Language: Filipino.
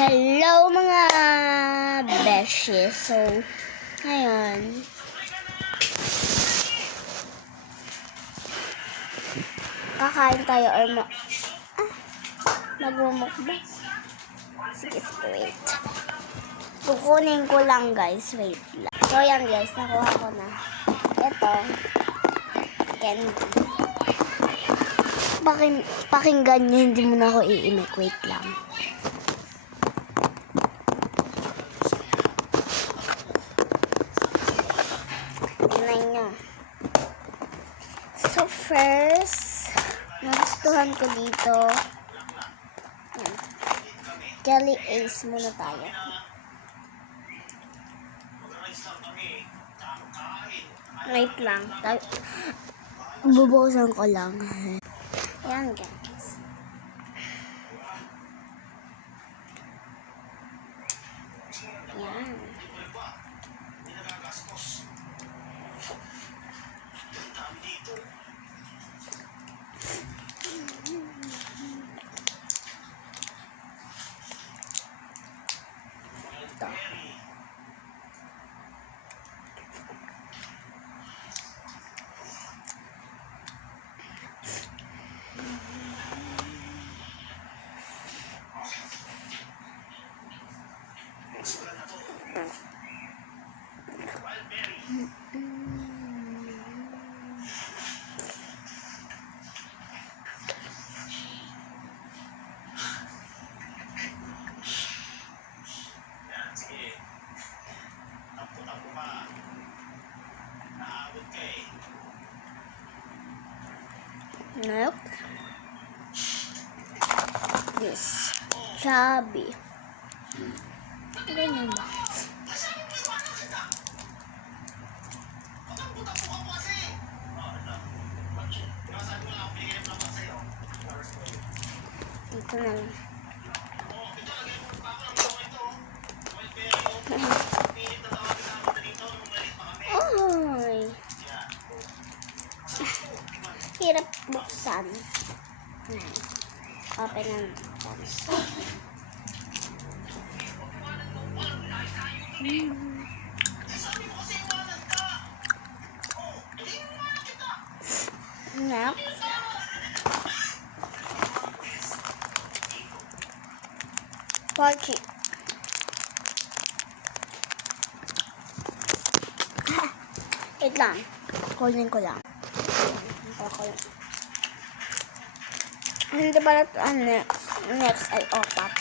Hello mga beshi. So, ngayon, kakain tayo or magmumukbang. Sige, wait. Kukunin ko lang guys, wait lang. So, yan guys, nakuha ko na. Ito, candy. Pakinggan nyo, hindi mo na ako iimik. Wait lang. Tingnan nyo. So, first, nagustuhan ko dito. Yan. Jelly Ace muna tayo. Wait lang. Bubukasan ko lang. Ayan guys. Ayan. Ito. Nope. This chubby. Ganyan ba? Dito na lang. Oy. Hirap buksan. Open na buksan. Next. Pochi. Wait lang. Kunin ko lang. Hindi pala next ay opat.